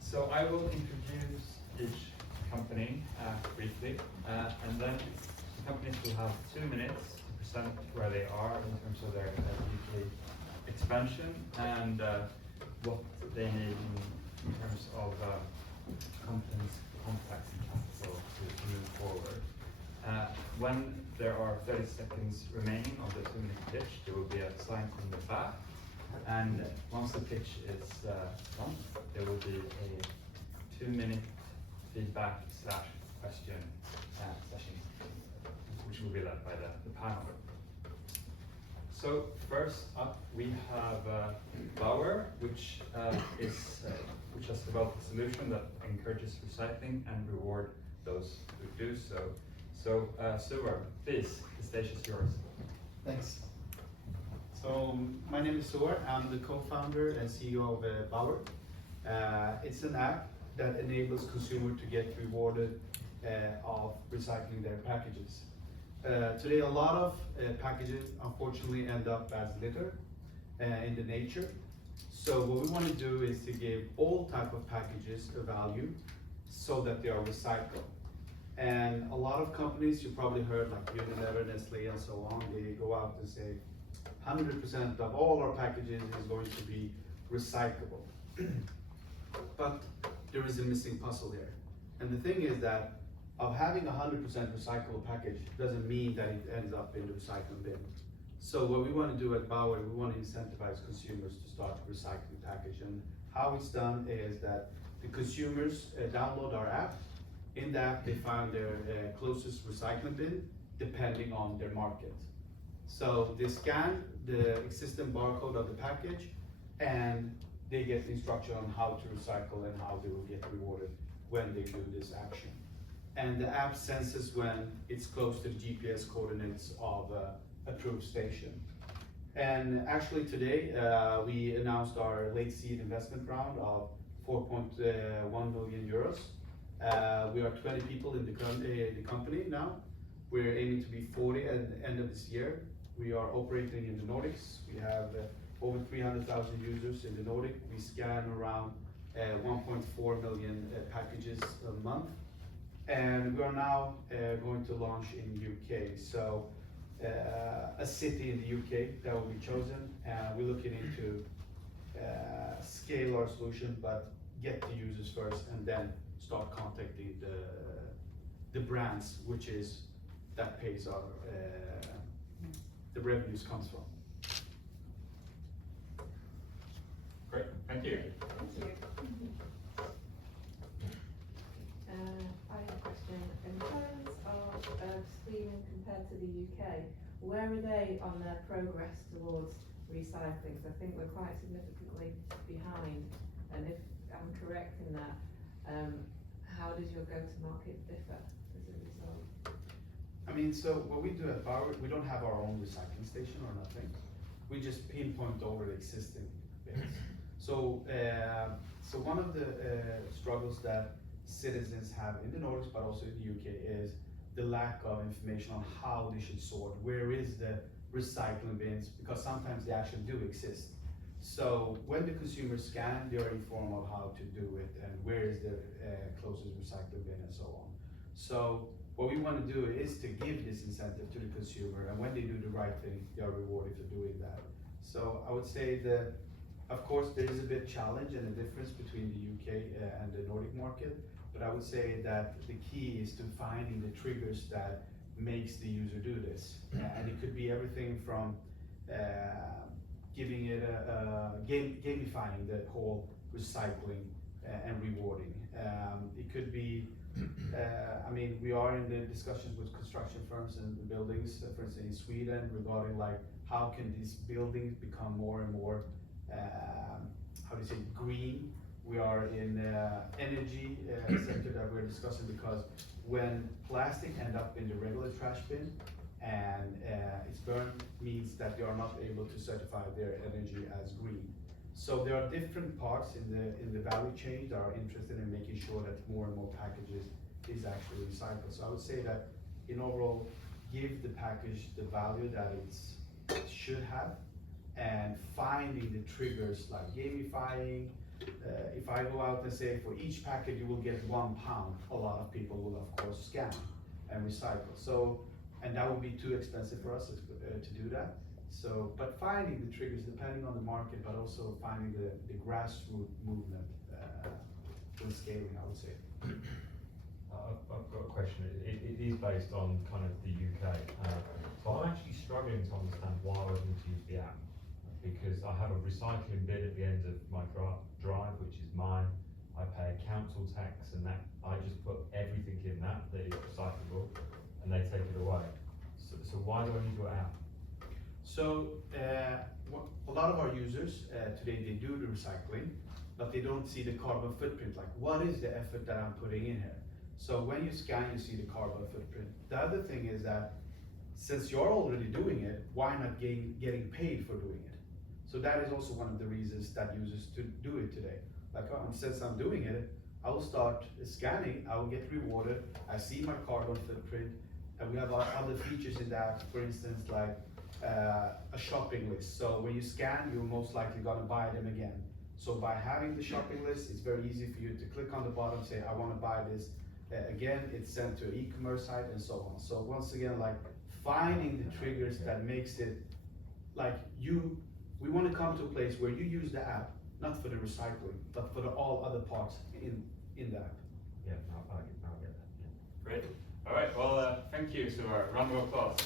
So I will introduce each company briefly, and then the companies will have 2 minutes to present where they are in terms of their UK expansion and what they need in terms of competence, contacts, and capital to move forward. When there are 30 seconds remaining of the 2-minute pitch, there will be a sign on the back. And once the pitch is done, there will be a 2-minute feedback / question session, which will be led by the panel. So first up, we have Bauer, which has developed a solution that encourages recycling and reward those who do so. So Suwar, please, the stage is yours. Thanks. So my name is Suwar. I'm the co-founder and CEO of Bauer. It's an app that enables consumers to get rewarded of recycling their packages. Today, a lot of packages unfortunately end up as litter in the nature. So what we want to do is to give all type of packages a value so that they are recycled. And a lot of companies, you probably heard like Unilever, Nestle, and so on, they go out and say 100% of all our packages is going to be recyclable. But there is a missing puzzle here. And the thing is that of having 100% recyclable package doesn't mean that it ends up in the recycling bin. So what we want to do at Bauer, we want to incentivize consumers to start recycling package. And how it's done is that the consumers download our app. In the app, they find their closest recycling bin depending on their market. So they scan the existing barcode of the package and they get instruction on how to recycle and how they will get rewarded when they do this action. And the app senses when it's close to the GPS coordinates of approved station. And actually today, we announced our late seed investment round of 4.1 million euros. We are 20 people in the company now. We're aiming to be 40 at the end of this year. We are operating in the Nordics. We have over 300,000 users in the Nordic. We scan around 1.4 million packages a month. And we are now going to launch in UK. So a city in the UK that will be chosen. We're looking into scale our solution, but get the users first and then start contacting the brands, which is that pays our the revenues comes from. Great, thank you. Thank you. I have a question. In terms of Sweden compared to the UK, where are they on their progress towards recycling? So I think we're quite significantly behind. And if I'm correct in that, how does your go-to-market differ as a result? I mean, so what we do at Bauer, we don't have our own recycling station or nothing. We just pinpoint over the existing bins. So, so one of the struggles that citizens have in the Nordics, but also in the UK, is the lack of information on how they should sort. Where is the recycling bins? Because sometimes they actually do exist. So when the consumers scan, they are informed of how to do it and where is the closest recycling bin and so on. So what we want to do is to give this incentive to the consumer, and when they do the right thing, they are rewarded for doing that. So I would say that, of course, there is a bit challenge and a difference between the UK and the Nordic market, but I would say that the key is to finding the triggers that makes the user do this. And it could be everything from giving it gamifying the whole recycling and rewarding. It could be, I mean, we are in the discussions with construction firms and buildings, for instance, in Sweden, regarding like how can these buildings become more and more, how do you say, green. We are in energy sector that we're discussing, because when plastic end up in the regular trash bin and it's burned, means that they are not able to certify their energy as green. So there are different parts in the value chain that are interested in making sure that more and more packages is actually recycled. So I would say that in overall, give the package the value that it should have, and finding the triggers like gamifying, if I go out and say for each packet you will get £1, a lot of people will of course scan and recycle. So, and that would be too expensive for us to do that. So, but finding the triggers depending on the market, but also finding the grassroots movement when scaling, I would say. I've got a question. It is based on kind of the UK. So I'm actually struggling to understand why I need to use the app, because I have a recycling bin at the end of my drive, which is mine. I pay council tax, and that I just put everything in that is recyclable, and they take it away. So why do I need your app? So a lot of our users today, they do the recycling, but they don't see the carbon footprint. Like, what is the effort that I'm putting in here? So when you scan, you see the carbon footprint. The other thing is that since you're already doing it, why not getting paid for doing it? So that is also one of the reasons that users to do it today. Like, since I'm doing it, I will start scanning, I will get rewarded, I see my carbon footprint, and we have other features in that, for instance, like a shopping list. So when you scan, you're most likely gonna buy them again. So by having the shopping list, it's very easy for you to click on the bottom, say, I wanna buy this. Again, it's sent to an e-commerce site and so on. So once again, like finding the triggers that makes it, like we wanna come to a place where you use the app, not for the recycling, but for all other parts in the app. Yeah, I'll get that. Yeah. Great. All right. Well, thank you. So, round of applause.